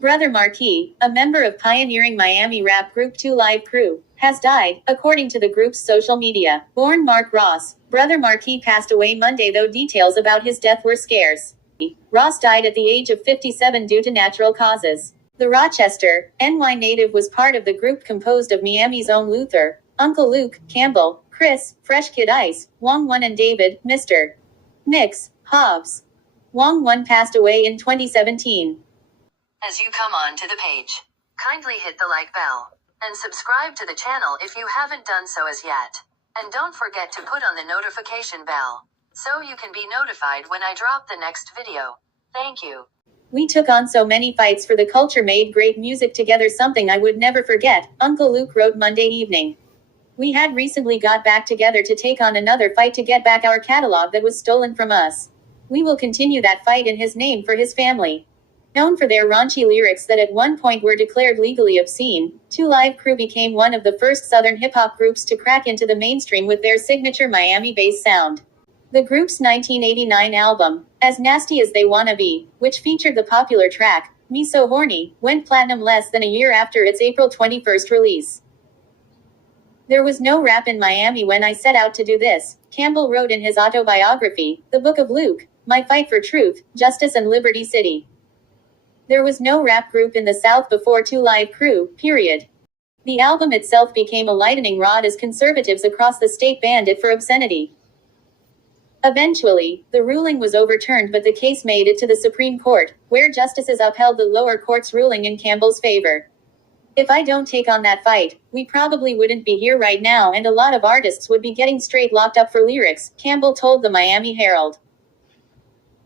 Brother Marquis, a member of pioneering Miami rap group 2 Live Crew, has died, according to the group's social media. Born Mark Ross, Brother Marquis passed away Monday, though details about his death were scarce. Ross died at the age of 57 due to natural causes. The Rochester, NY native was part of the group composed of Miami's own Luther, Uncle Luke, Campbell, Chris, Fresh Kid Ice, Wong One and David, Mr. Mix, Hobbs. Wong One passed away in 2017. As you come on to the page, kindly hit the like bell and subscribe to the channel if you haven't done so as yet. And don't forget to put on the notification bell so you can be notified when I drop the next video. Thank you. We took on so many fights for the culture, made great music together, something I would never forget, Uncle Luke wrote Monday evening. We had recently got back together to take on another fight to get back our catalog that was stolen from us. We will continue that fight in his name for his family. Known for their raunchy lyrics that at one point were declared legally obscene, 2 Live Crew became one of the first Southern hip-hop groups to crack into the mainstream with their signature Miami-based sound. The group's 1989 album, As Nasty as They Wanna Be, which featured the popular track, Me So Horny, went platinum less than a year after its April 21st release. There was no rap in Miami when I set out to do this, Campbell wrote in his autobiography, The Book of Luke, My Fight for Truth, Justice and Liberty City. There was no rap group in the South before 2 Live Crew, period. The album itself became a lightning rod as conservatives across the state banned it for obscenity. Eventually, the ruling was overturned, but the case made it to the Supreme Court, where justices upheld the lower court's ruling in Campbell's favor. If I don't take on that fight, we probably wouldn't be here right now, and a lot of artists would be getting straight locked up for lyrics, Campbell told the Miami Herald.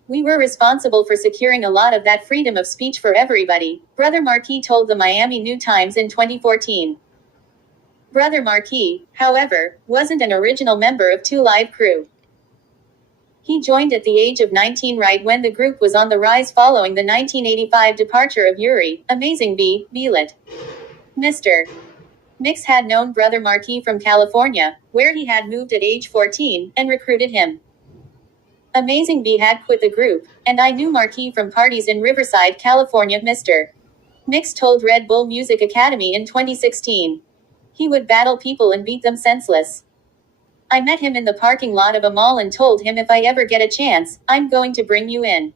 We were responsible for securing a lot of that freedom of speech for everybody, Brother Marquis told the Miami New Times in 2014. Brother Marquis, however, wasn't an original member of 2 Live Crew. He joined at the age of 19, right when the group was on the rise following the 1985 departure of Yuri, Amazing B, Beelit. Mr. Mix had known Brother Marquis from California, where he had moved at age 14, and recruited him. Amazing B had quit the group, and I knew Marquis from parties in Riverside, California, Mr. Mix told Red Bull Music Academy in 2016. He would battle people and beat them senseless. I met him in the parking lot of a mall and told him if I ever get a chance, I'm going to bring you in.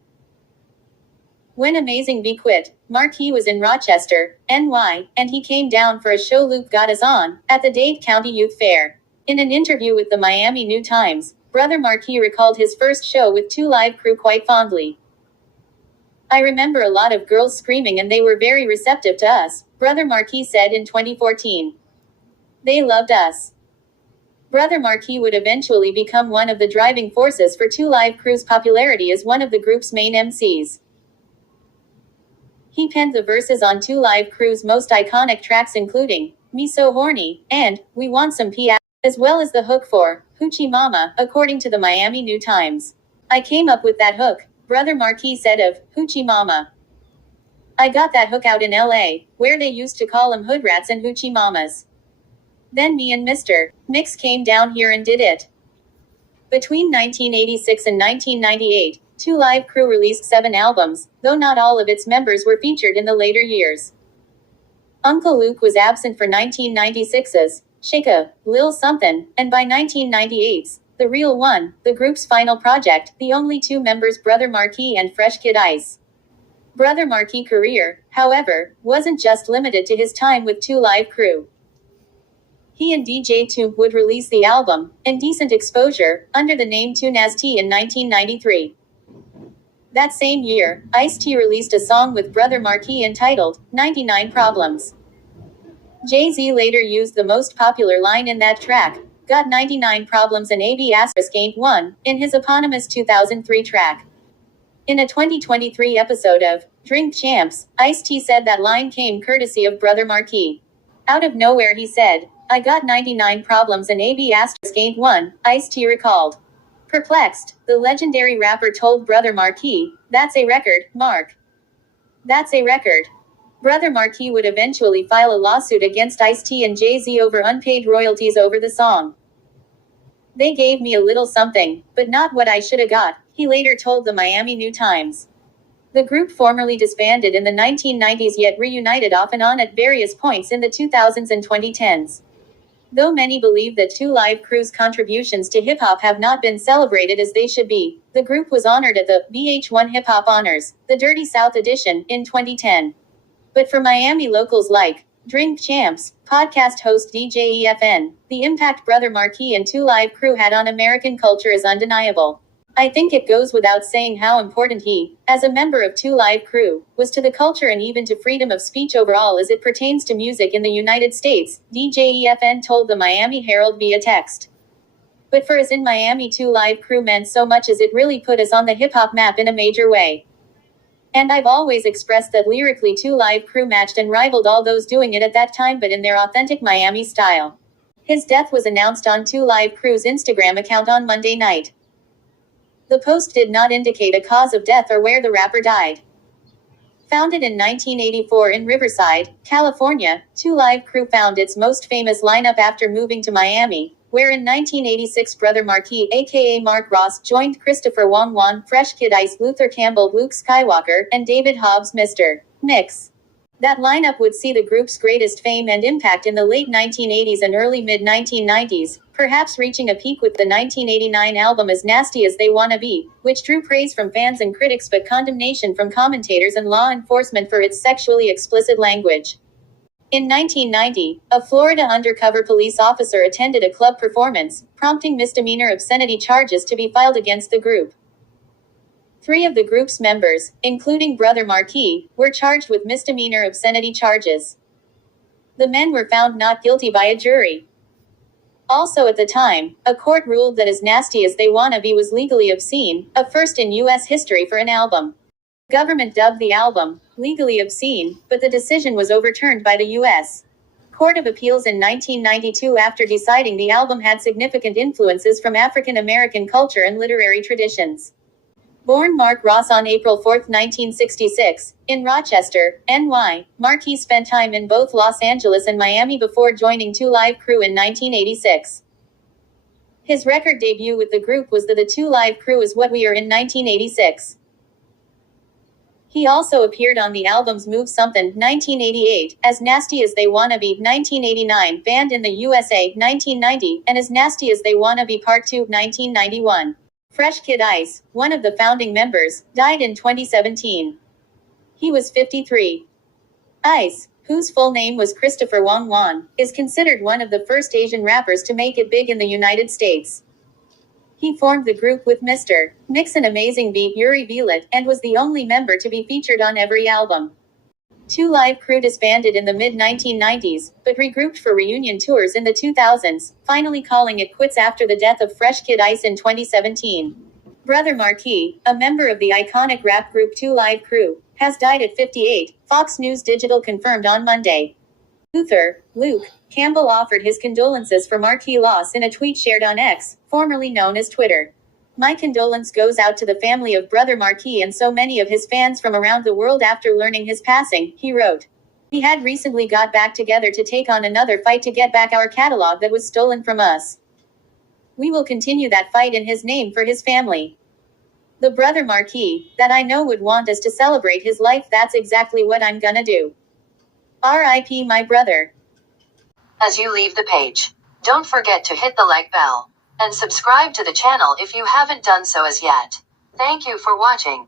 When Amazing B quit, Marquis was in Rochester, NY, and he came down for a show Luke got us on, at the Dade County Youth Fair. In an interview with the Miami New Times, Brother Marquis recalled his first show with 2 Live Crew quite fondly. I remember a lot of girls screaming and they were very receptive to us, Brother Marquis said in 2014. They loved us. Brother Marquis would eventually become one of the driving forces for 2 Live Crew's popularity as one of the group's main MCs. He penned the verses on 2 Live Crew's most iconic tracks, including Me So Horny and We Want Some P, as well as the hook for Hoochie Mama, according to the Miami New Times. I came up with that hook, Brother Marquis said of Hoochie Mama. I got that hook out in LA, where they used to call them hood rats and hoochie mamas. Then me and Mr. Mix came down here and did it. Between 1986 and 1998, 2 Live Crew released 7 albums, though not all of its members were featured in the later years. Uncle Luke was absent for 1996's Shake a Lil Something, and by 1998's The Real One, the group's final project, the only 2 members, Brother Marquis and Fresh Kid Ice. Brother Marquis' career, however, wasn't just limited to his time with 2 Live Crew. He and DJ Toomp would release the album, Indecent Exposure, under the name Toonaz-T in 1993. That same year, Ice-T released a song with Brother Marquis entitled 99 Problems. Jay-Z later used the most popular line in that track, Got 99 Problems and AB** ain't one, in his eponymous 2003 track. In a 2023 episode of Drink Champs, Ice-T said that line came courtesy of Brother Marquis. Out of nowhere he said, I got 99 problems and AB** ain't one, Ice-T recalled. Perplexed, the legendary rapper told Brother Marquis, That's a record, Mark. That's a record. Brother Marquis would eventually file a lawsuit against Ice-T and Jay-Z over unpaid royalties over the song. They gave me a little something, but not what I shoulda got, he later told the Miami New Times. The group formerly disbanded in the 1990s yet reunited off and on at various points in the 2000s and 2010s. Though many believe that Two Live Crew's contributions to hip-hop have not been celebrated as they should be, the group was honored at the VH1 Hip Hop Honors, the Dirty South edition, in 2010. But for Miami locals like Drink Champs, podcast host DJ EFN, the impact Brother Marquis and Two Live Crew had on American culture is undeniable. I think it goes without saying how important he, as a member of Two Live Crew, was to the culture and even to freedom of speech overall as it pertains to music in the United States, DJ EFN told the Miami Herald via text. But for us in Miami, Two Live Crew meant so much as it really put us on the hip-hop map in a major way. And I've always expressed that lyrically Two Live Crew matched and rivaled all those doing it at that time but in their authentic Miami style. His death was announced on Two Live Crew's Instagram account on Monday night. The post did not indicate a cause of death or where the rapper died. Founded in 1984 in Riverside, California, Two Live Crew found its most famous lineup after moving to Miami, where in 1986 Brother Marquis aka Mark Ross joined Christopher Wong, Fresh Kid Ice, Luther Campbell, Luke Skywalker, and David Hobbs Mr. Mix. That lineup would see the group's greatest fame and impact in the late 1980s and early mid-1990s, perhaps reaching a peak with the 1989 album As Nasty As They Wanna Be, which drew praise from fans and critics but condemnation from commentators and law enforcement for its sexually explicit language. In 1990, a Florida undercover police officer attended a club performance, prompting misdemeanor obscenity charges to be filed against the group. 3 of the group's members, including Brother Marquis, were charged with misdemeanor obscenity charges. The men were found not guilty by a jury. Also at the time, a court ruled that As Nasty As They Wanna Be was legally obscene, a first in U.S. history for an album. The government dubbed the album legally obscene, but the decision was overturned by the U.S. Court of Appeals in 1992 after deciding the album had significant influences from African American culture and literary traditions. Born Mark Ross on April 4, 1966, in Rochester, NY, Marquis spent time in both Los Angeles and Miami before joining Two Live Crew in 1986. His record debut with the group was The Two Live Crew Is What We Are in 1986. He also appeared on the albums Move Somethin' 1988, As Nasty As They Wanna Be 1989, Banned in the USA 1990, and As Nasty As They Wanna Be Part 2 1991. Fresh Kid Ice, one of the founding members, died in 2017. He was 53. Ice, whose full name was Christopher Wong, is considered one of the first Asian rappers to make it big in the United States. He formed the group with Mr. Mix and Amazing Beat Yuri Vilet, and was the only member to be featured on every album. Two Live Crew disbanded in the mid-1990s, but regrouped for reunion tours in the 2000s, finally calling it quits after the death of Fresh Kid Ice in 2017. Brother Marquis, a member of the iconic rap group Two Live Crew, has died at 58, Fox News Digital confirmed on Monday. Luke Campbell offered his condolences for Marquis' loss in a tweet shared on X, formerly known as Twitter. My condolence goes out to the family of Brother Marquis and so many of his fans from around the world after learning his passing, he wrote. We had recently got back together to take on another fight to get back our catalog that was stolen from us. We will continue that fight in his name for his family. The Brother Marquis, that I know would want us to celebrate his life, that's exactly what I'm gonna do. R.I.P. my brother. As you leave the page, don't forget to hit the like bell and subscribe to the channel if you haven't done so as yet. Thank you for watching.